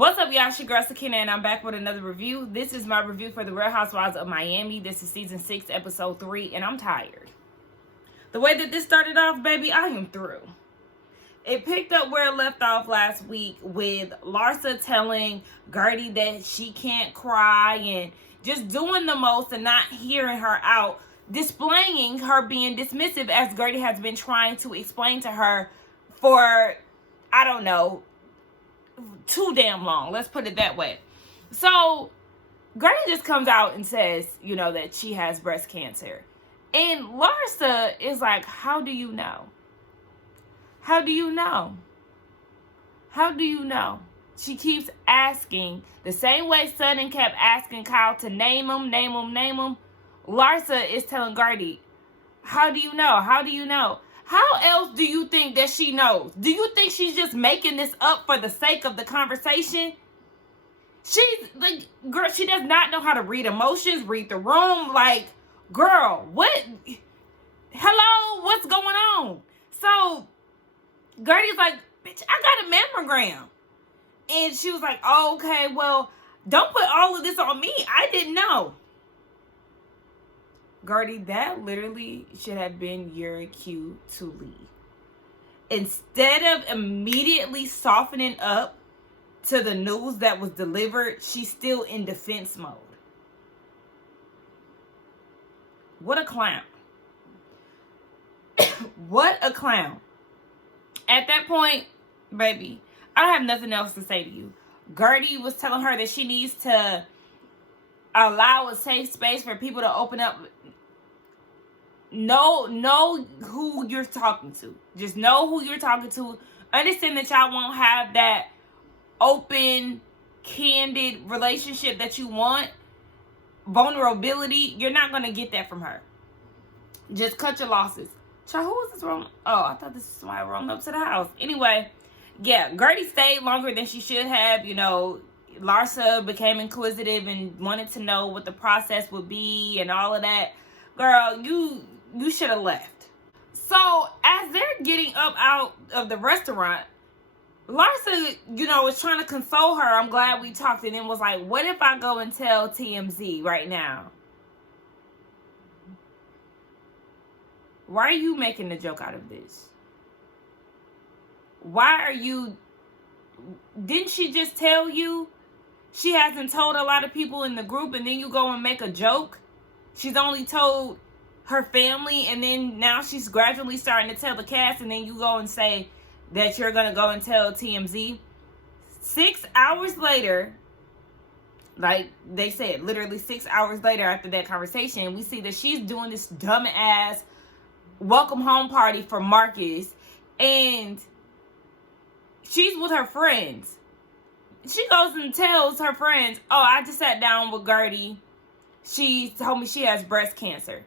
What's up, y'all? It's your girl Sakina, and I'm back with another review. This is my review for the Real Housewives of Miami. This is season 6, episode 3, and I'm tired. The way that this started off, baby, I am through. It picked up where it left off last week with Larsa telling Gertie that she can't cry and just doing the most and not hearing her out, displaying her being dismissive as Gertie has been trying to explain to her for, I don't know, too damn long. Let's put it that way. So Gertie just comes out and says, you know, that she has breast cancer. And Larsa is like, how do you know? How do you know? How do you know? She keeps asking, the same way Sutton kept asking Kyle to name him. Larsa is telling Gertie, how do you know? How do you know? How else do you think that she knows? Do you think she's just making this up for the sake of the conversation? She's like, girl, she does not know how to read emotions, read the room. Like, girl, what? Hello, what's going on? So Gertie's like, bitch, I got a mammogram. And she was like, oh, okay, well, don't put all of this on me. I didn't know. Gertie, that literally should have been your cue to leave. Instead of immediately softening up to the news that was delivered, she's still in defense mode. What a clown. What a clown. At that point, baby, I don't have nothing else to say to you. Gertie was telling her that she needs to allow a safe space for people to open up. Know who you're talking to. Just know who you're talking to. Understand that y'all won't have that open, candid relationship that you want. Vulnerability. You're not going to get that from her. Just cut your losses. Child, who was this wrong? Oh, I thought this was somebody rolling up to the house. Anyway, yeah, Gertie stayed longer than she should have. You know, Larsa became inquisitive and wanted to know what the process would be and all of that. Girl, you should have left. So as they're getting up out of the restaurant, Larsa, you know, was trying to console her. I'm glad we talked, and then was like, what if I go and tell TMZ right now? Why are you making a joke out of this? Why are you... Didn't she just tell you she hasn't told a lot of people in the group, and then you go and make a joke? She's only told her family, and then now she's gradually starting to tell the cast, and then you go and say that you're going to go and tell TMZ. 6 hours later, like they said, literally 6 hours later after that conversation, we see that she's doing this dumb-ass welcome home party for Marcus, and she's with her friends. She goes and tells her friends, oh, I just sat down with Gertie. She told me she has breast cancer.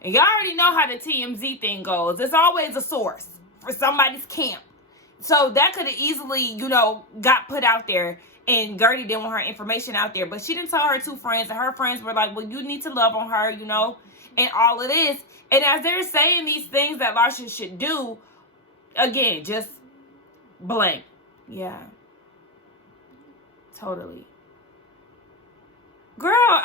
And y'all already know how the TMZ thing goes. There's always a source for somebody's camp. So that could have easily, you know, got put out there. And Gertie didn't want her information out there. But she didn't tell her two friends. And her friends were like, well, you need to love on her, you know, and all of this. And as they're saying these things that Larsa should do, again, just blank. Yeah. Totally. Girl,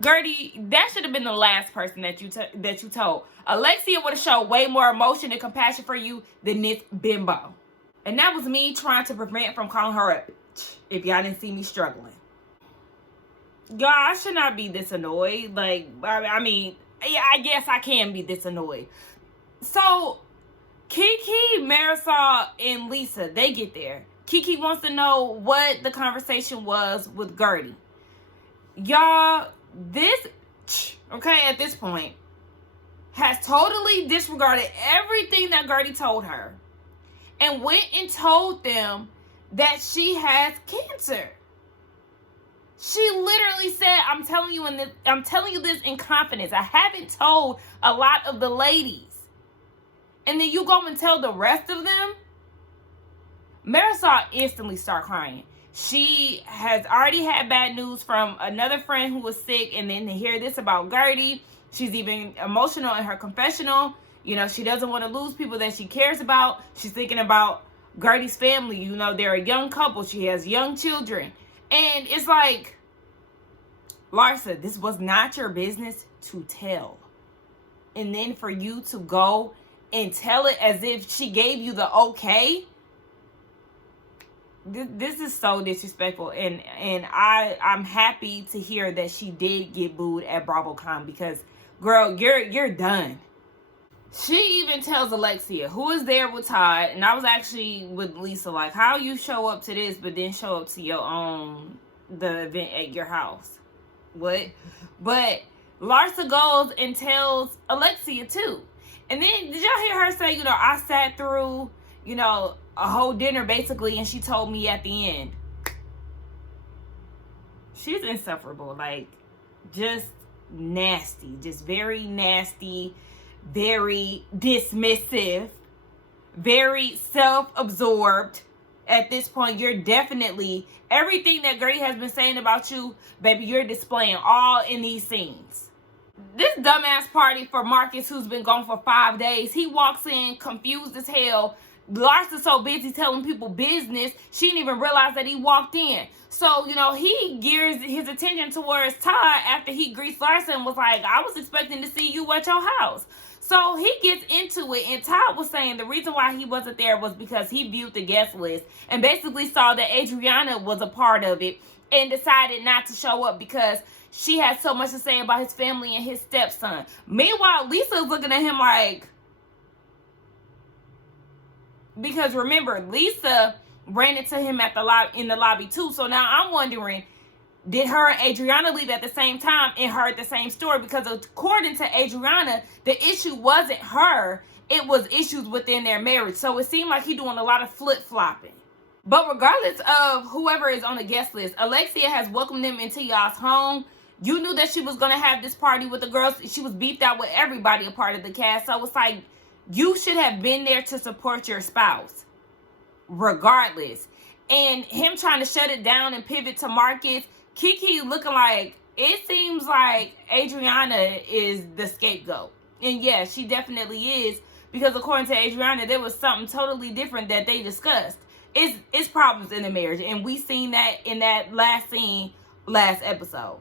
Gertie, that should have been the last person that you told. Alexia would have shown way more emotion and compassion for you than this bimbo. And that was me trying to prevent from calling her a bitch, if y'all didn't see me struggling. Y'all, I should not be this annoyed. Like, I mean, yeah, I guess I can be this annoyed. So, Kiki, Marisol, and Lisa, they get there. Kiki wants to know what the conversation was with Gertie. Y'all, this, okay, at this point, has totally disregarded everything that Gertie told her and went and told them that she has cancer. She literally said, I'm telling you this in confidence. I haven't told a lot of the ladies. And then you go and tell the rest of them? Marisol instantly started crying. She has already had bad news from another friend who was sick, and then to hear this about Gertie, she's even emotional in her confessional. You know, she doesn't want to lose people that she cares about. She's thinking about Gertie's family. You know, they're a young couple. She has young children. And it's like, Larsa, this was not your business to tell. And then for you to go and tell it as if she gave you the okay. This is so disrespectful, and I'm happy to hear that she did get booed at BravoCon, because girl, you're done. She even tells Alexia, who is there with Todd, and I was actually with Lisa, like, how you show up to this but then show up to your own the event at your house? What? But Larsa goes and tells Alexia too. And then did y'all hear her say, you know, I sat through, you know, a whole dinner basically, and she told me at the end. She's insufferable, like, just nasty, just very nasty, very dismissive, very self-absorbed. At this point, you're definitely, everything that Gertie has been saying about you, baby, you're displaying all in these scenes. This dumbass party for Marcus, who's been gone for 5 days, he walks in confused as hell. Larsa's so busy telling people business, she didn't even realize that he walked in. So, you know, he gears his attention towards Todd after he greets Larsa and was like, I was expecting to see you at your house. So he gets into it, and Todd was saying the reason why he wasn't there was because he viewed the guest list and basically saw that Adriana was a part of it and decided not to show up because she had so much to say about his family and his stepson. Meanwhile, Lisa's looking at him like, because remember, Lisa ran into him at in the lobby too. So now I'm wondering, did her and Adriana leave at the same time and heard the same story? Because according to Adriana, the issue wasn't her. It was issues within their marriage. So it seemed like he's doing a lot of flip-flopping. But regardless of whoever is on the guest list, Alexia has welcomed them into y'all's home. You knew that she was going to have this party with the girls. She was beefed out with everybody a part of the cast. So it's like, you should have been there to support your spouse, regardless. And him trying to shut it down and pivot to Marcus, Kiki looking like, it seems like Adriana is the scapegoat. And yeah, she definitely is, because according to Adriana, there was something totally different that they discussed. It's problems in the marriage, and we seen that in that last scene, last episode.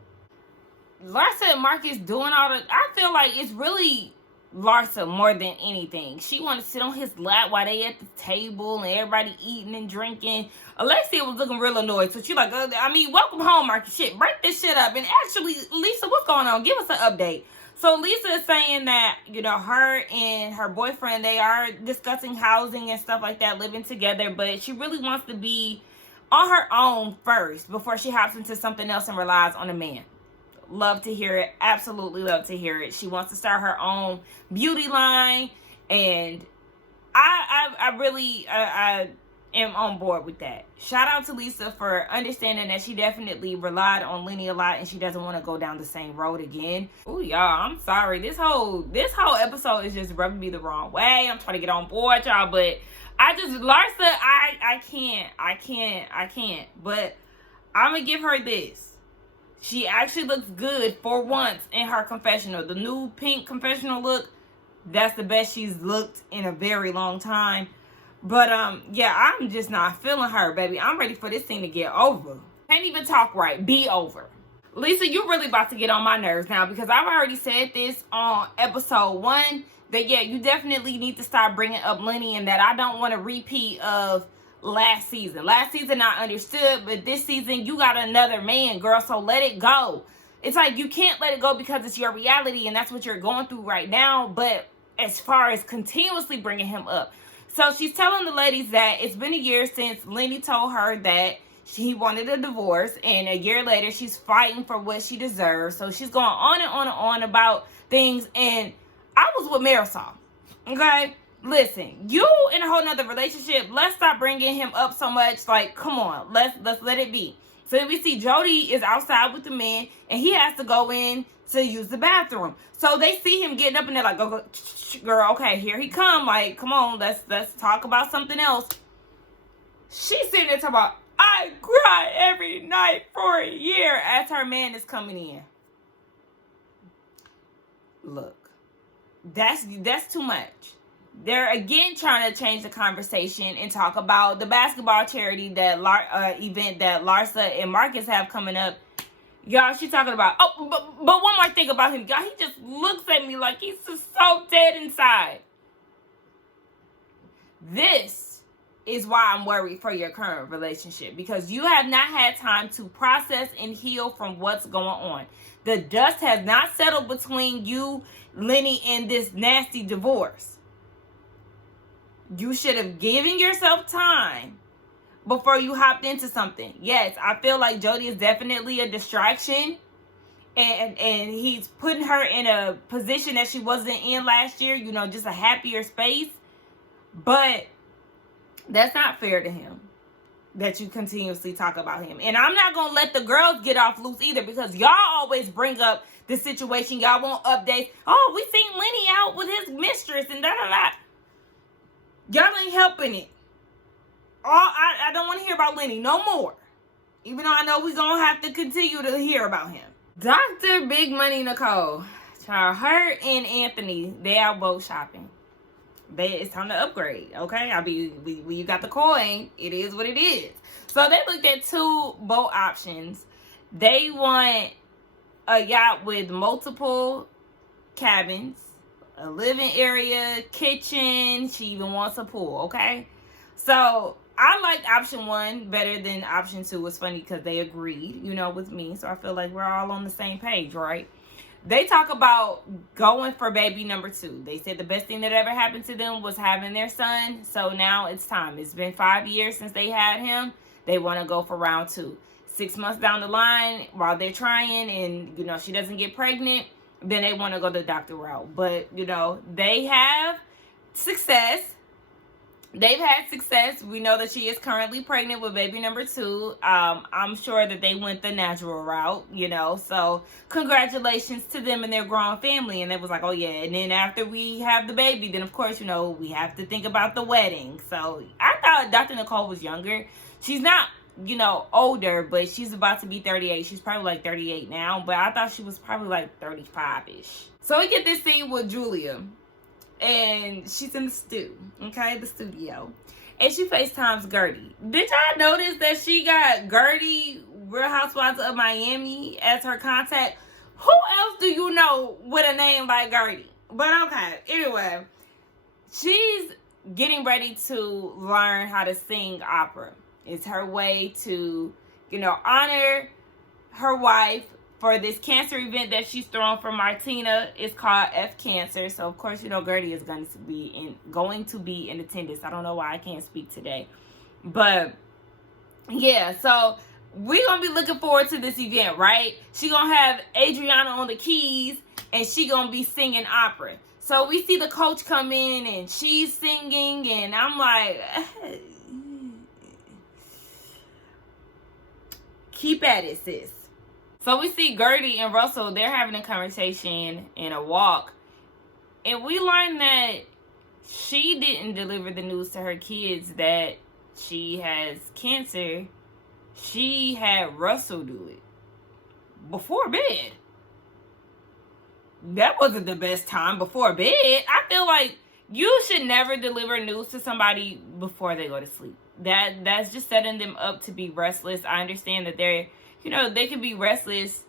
Larsa and Marcus doing all the, I feel like it's really Larsa more than anything. She wanted to sit on his lap while they at the table and everybody eating and drinking. Alexia was looking real annoyed, so she like, welcome home, Marcus. Shit, break this shit up. And actually, Lisa, what's going on? Give us an update. So Lisa is saying that, you know, her and her boyfriend, they are discussing housing and stuff like that, living together, but she really wants to be on her own first before she hops into something else and relies on a man. Love to hear it. Absolutely love to hear it. She wants to start her own beauty line, and I really am on board with that. Shout out to Lisa for understanding that she definitely relied on Lenny a lot, and she doesn't want to go down the same road again. Oh, y'all, I'm sorry. This whole episode is just rubbing me the wrong way. I'm trying to get on board, y'all, but Larsa, I can't. But I'm gonna give her this. She actually looks good for once in her confessional. The new pink confessional look, that's the best she's looked in a very long time. But, yeah, I'm just not feeling her, baby. I'm ready for this thing to get over. Can't even talk right. Be over. Lisa, you're really about to get on my nerves now, because I've already said this on episode 1, that, yeah, you definitely need to start bringing up Lenny, and that I don't want a repeat of last season. Last season I understood, but this season you got another man, girl, so let it go. It's like you can't let it go because it's your reality and that's what you're going through right now. But as far as continuously bringing him up, so she's telling the ladies that it's been a year since Lenny told her that he wanted a divorce, and a year later she's fighting for what she deserves. So she's going on and on and on about things, and I was with Marisol, okay? Listen, you in a whole nother relationship. Let's stop bringing him up so much. Like, come on, let's let it be. So then we see Jody is outside with the man, and he has to go in to use the bathroom. So they see him getting up, and they're like, go, girl, okay, here he come. Like, come on, let's talk about something else. She's sitting there talking about, I cry every night for a year as her man is coming in. Look, that's too much. they're again trying to change the conversation and talk about the basketball charity that event that Larsa and Marcus have coming up. Y'all, she's talking about, but one more thing about him. Y'all, he just looks at me like he's just so dead inside. This is why I'm worried for your current relationship, because you have not had time to process and heal from what's going on. The dust has not settled between you, Lenny, and this nasty divorce. You should have given yourself time before you hopped into something. Yes, I feel like Jody is definitely a distraction, and he's putting her in a position that she wasn't in last year, you know, just a happier space. But that's not fair to him that you continuously talk about him. And I'm not going to let the girls get off loose either, because y'all always bring up the situation. Y'all want updates. Oh, we seen Lenny out with his mistress and da-da-da. Y'all ain't helping it. I don't want to hear about Lenny no more. Even though I know we're going to have to continue to hear about him. Dr. Big Money Nicole. Child, her and Anthony, they are both shopping. It's time to upgrade, okay? When you got the coin, it is what it is. So they looked at two boat options. They want a yacht with multiple cabins, a living area, kitchen. She even wants a pool, okay? So I like option one better than option two. It's funny because they agreed, you know, with me. So I feel like we're all on the same page, right? They talk about going for baby number 2. They said the best thing that ever happened to them was having their son. So now it's time. It's been 5 years since they had him. They want to go for round 2. 6 months down the line, while they're trying and, you know, she doesn't get pregnant, then they want to go the doctor route. But, you know, they have success. They've had success. We know that she is currently pregnant with baby number 2. I'm sure that they went the natural route, you know. So congratulations to them and their grown family. And it was like, oh yeah. And then after we have the baby, then of course, you know, we have to think about the wedding. So I thought Dr. Nicole was younger. She's not, you know, older, but she's about to be 38. She's probably like 38 now. But I thought she was probably like 35-ish. So we get this scene with Julia. And she's in the studio. And she FaceTimes Gertie. Did y'all notice that she got Gertie, Real Housewives of Miami, as her contact? Who else do you know with a name like Gertie? But okay, anyway. She's getting ready to learn how to sing opera. It's her way to, you know, honor her wife for this cancer event that she's throwing for Martina. It's called F Cancer. So of course, you know, Gertie is going to be in attendance. I don't know why I can't speak today. But yeah, so we're gonna be looking forward to this event, right? She gonna have Adriana on the keys and she gonna be singing opera. So we see the coach come in and she's singing, and I'm like, keep at it, sis. So we see Gertie and Russell, they're having a conversation in a walk. And we learn that she didn't deliver the news to her kids that she has cancer. She had Russell do it before bed. That wasn't the best time before bed. I feel like you should never deliver news to somebody before they go to sleep. That's just setting them up to be restless. I understand that they're, you know, they can be restless,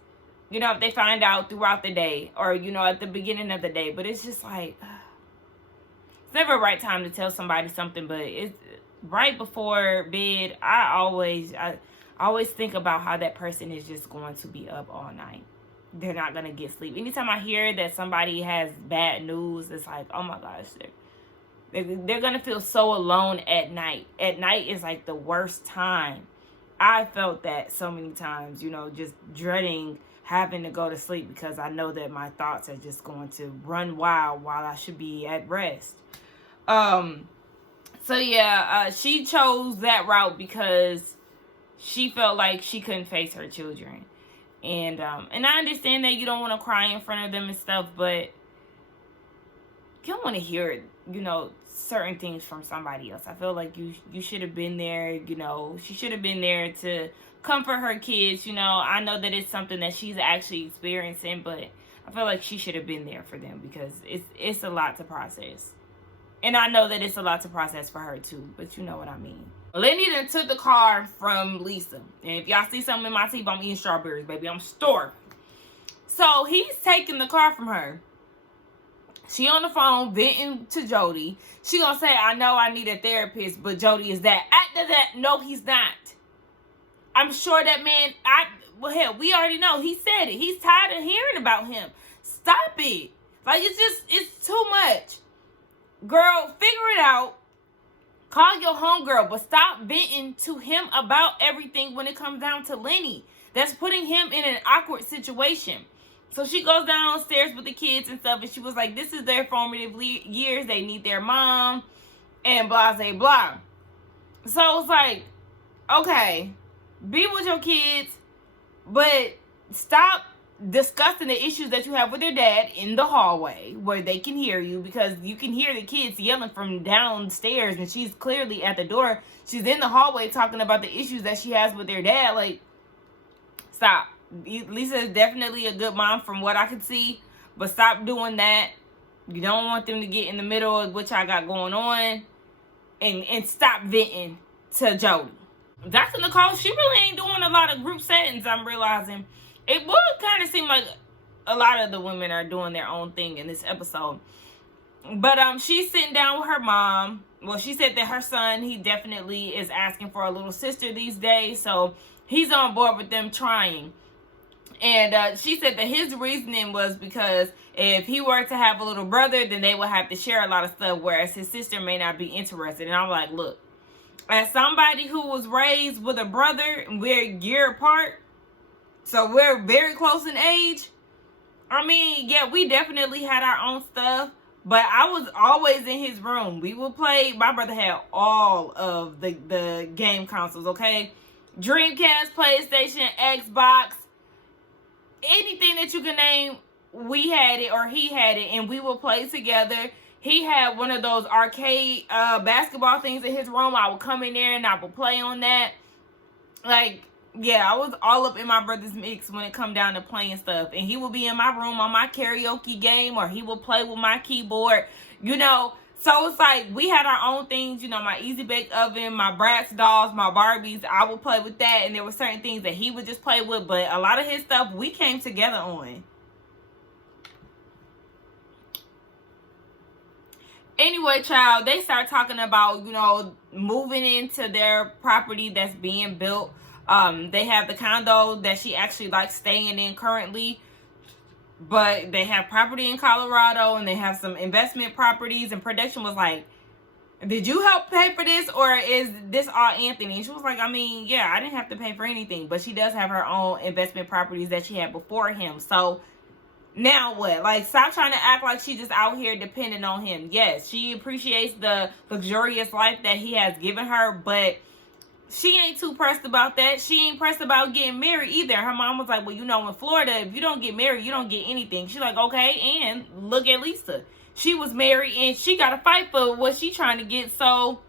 you know, if they find out throughout the day or, you know, at the beginning of the day. But it's just like, it's never a right time to tell somebody something, but it's right before bed. I always think about how that person is just going to be up all night. They're not going to get sleep. Anytime I hear that somebody has bad news, it's like, oh my gosh, they're going to feel so alone at night. At night is like the worst time. I felt that so many times, you know, just dreading having to go to sleep because I know that my thoughts are just going to run wild while I should be at rest. So yeah, she chose that route because she felt like she couldn't face her children. And I understand that you don't want to cry in front of them and stuff, but you don't want to hear, you know, certain things from somebody else. I feel like you should have been there, you know. She should have been there to comfort her kids, you know. I know that it's something that she's actually experiencing, but I feel like she should have been there for them because it's a lot to process. And I know that it's a lot to process for her too, but you know what I mean. Lenny then took the car from Lisa. And if y'all see something in my teeth, I'm eating strawberries, baby. I'm starving. So he's taking the car from her. She on the phone venting to Jody. She gonna say, I know I need a therapist, but Jody is that. After that, no, he's not. I'm sure that man, well, hell, we already know. He said it. He's tired of hearing about him. Stop it. Like, it's too much. Girl, figure it out. Call your homegirl, but stop venting to him about everything when it comes down to Lenny. That's putting him in an awkward situation. So she goes downstairs with the kids and stuff, and she was like, this is their formative years. They need their mom, and blah, blah, blah. So it's like, okay, be with your kids, but stop discussing the issues that you have with your dad in the hallway where they can hear you, because you can hear the kids yelling from downstairs, and she's clearly at the door. She's in the hallway talking about the issues that she has with their dad. Like, stop. Lisa is definitely a good mom from what I can see, but stop doing that. You don't want them to get in the middle of what y'all got going on, and stop venting to Jody. Dr. Nicole, she really ain't doing a lot of group settings, I'm realizing. It would kind of seem like a lot of the women are doing their own thing in this episode. But she's sitting down with her mom. Well, she said that her son, he definitely is asking for a little sister these days, so he's on board with them trying. And she said that his reasoning was because if he were to have a little brother, then they would have to share a lot of stuff, whereas his sister may not be interested. And I'm like, look, as somebody who was raised with a brother, we're a year apart, so we're very close in age. I mean, yeah, we definitely had our own stuff, but I was always in his room. We would play. My brother had all of the game consoles, okay? Dreamcast, PlayStation, Xbox, anything that you can name, we had it or he had it, and we would play together. He had one of those arcade basketball things in his room. I would come in there and I would play on that. Like, yeah, I was all up in my brother's mix when it come down to playing stuff. And he would be in my room on my karaoke game, or he would play with my keyboard, you know. So it's like we had our own things, you know, my Easy Bake Oven, my Bratz dolls, my Barbies. I would play with that, and there were certain things that he would just play with. But a lot of his stuff we came together on. Anyway, child, they start talking about, you know, moving into their property that's being built. They have the condo that she actually likes staying in currently, but they have property in Colorado, and they have some investment properties. And production was like, did you help pay for this, or is this all Anthony? And she was like, I mean, yeah, I didn't have to pay for anything, but she does have her own investment properties that she had before him. So now what? Like, stop trying to act like she's just out here depending on him. Yes, she appreciates the luxurious life that he has given her, but she ain't too pressed about that. She ain't pressed about getting married either. Her mom was like, well, you know, in Florida, if you don't get married, you don't get anything. She's like, okay, and look at Lisa. She was married, and she got to fight for what she trying to get, so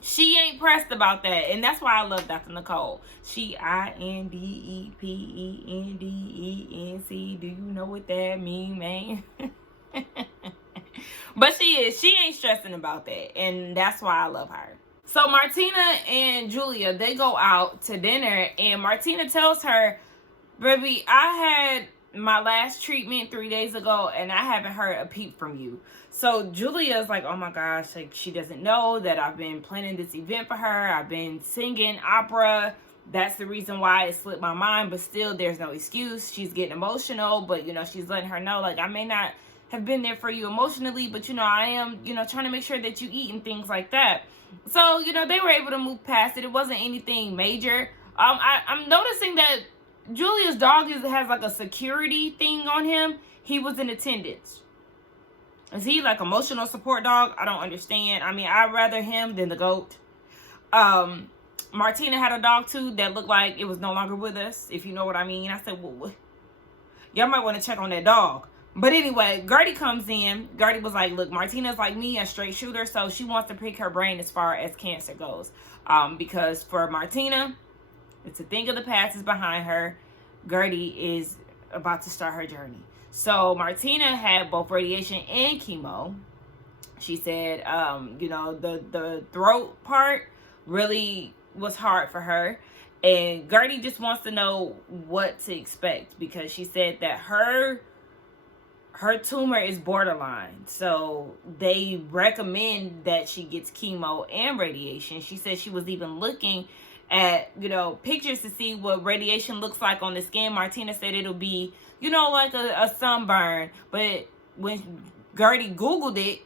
she ain't pressed about that. And that's why I love Dr. Nicole. She INDEPENDENC. Do you know what that mean, man? But she ain't stressing about that, and that's why I love her. So Martina and Julia, they go out to dinner, and Martina tells her, baby, I had my last treatment 3 days ago, and I haven't heard a peep from you. So Julia's like, oh my gosh, like, she doesn't know that I've been planning this event for her. I've been singing opera. That's the reason why it slipped my mind, but still, there's no excuse. She's getting emotional, but, you know, she's letting her know, like, I may not have been there for you emotionally, but, you know, I am, you know, trying to make sure that you eat and things like that. So, you know, they were able to move past it. It wasn't anything major. I'm noticing that Julia's dog has like a security thing on him. He was in attendance. Is he like emotional support dog? I don't understand. I mean, I'd rather him than the goat. Martina had a dog too that looked like it was no longer with us, if you know what I mean. I said, well, y'all might want to check on that dog. But anyway, Gertie comes in. Gertie was like, look, Martina's like me, a straight shooter, so she wants to pick her brain as far as cancer goes. Because for Martina, it's a thing of the past, is behind her. Gertie is about to start her journey. So Martina had both radiation and chemo. She said, you know, the throat part really was hard for her. And Gertie just wants to know what to expect, because she said that her tumor is borderline. So they recommend that she gets chemo and radiation. She said she was even looking at, you know, pictures to see what radiation looks like on the skin. Martina said it'll be, you know, like a sunburn. But when Gertie Googled it,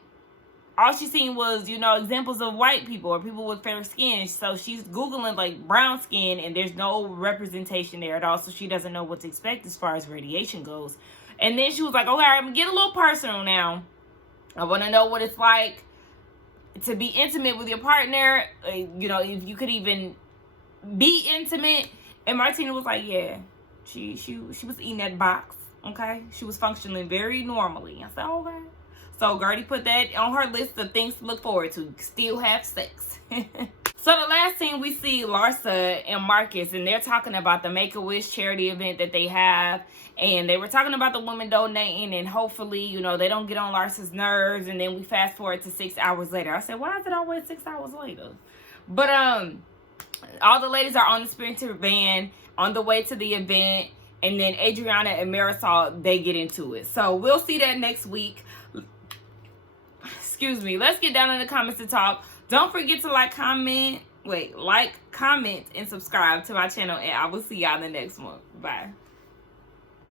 all she seen was, you know, examples of white people or people with fair skin. So she's Googling like brown skin, and there's no representation there at all. So she doesn't know what to expect as far as radiation goes. And then she was like, okay, I'm going to get a little personal now. I want to know what it's like to be intimate with your partner. You know, if you could even be intimate. And Martina was like, yeah, she was eating that box. Okay. She was functioning very normally. I said, okay. So Gertie put that on her list of things to look forward to. Still have sex. So the last scene, we see Larsa and Marcus, and they're talking about the Make-A-Wish charity event that they have. And they were talking about the women donating, and hopefully, you know, they don't get on Larsa's nerves. And then we fast forward to 6 hours later. I said, why is it always 6 hours later? But all the ladies are on the Sprinter van on the way to the event. And then Adriana and Marisol, they get into it. So we'll see that next week. Excuse me. Let's get down in the comments to talk. Don't forget to like, comment, and subscribe to my channel. And I will see y'all in the next one. Bye.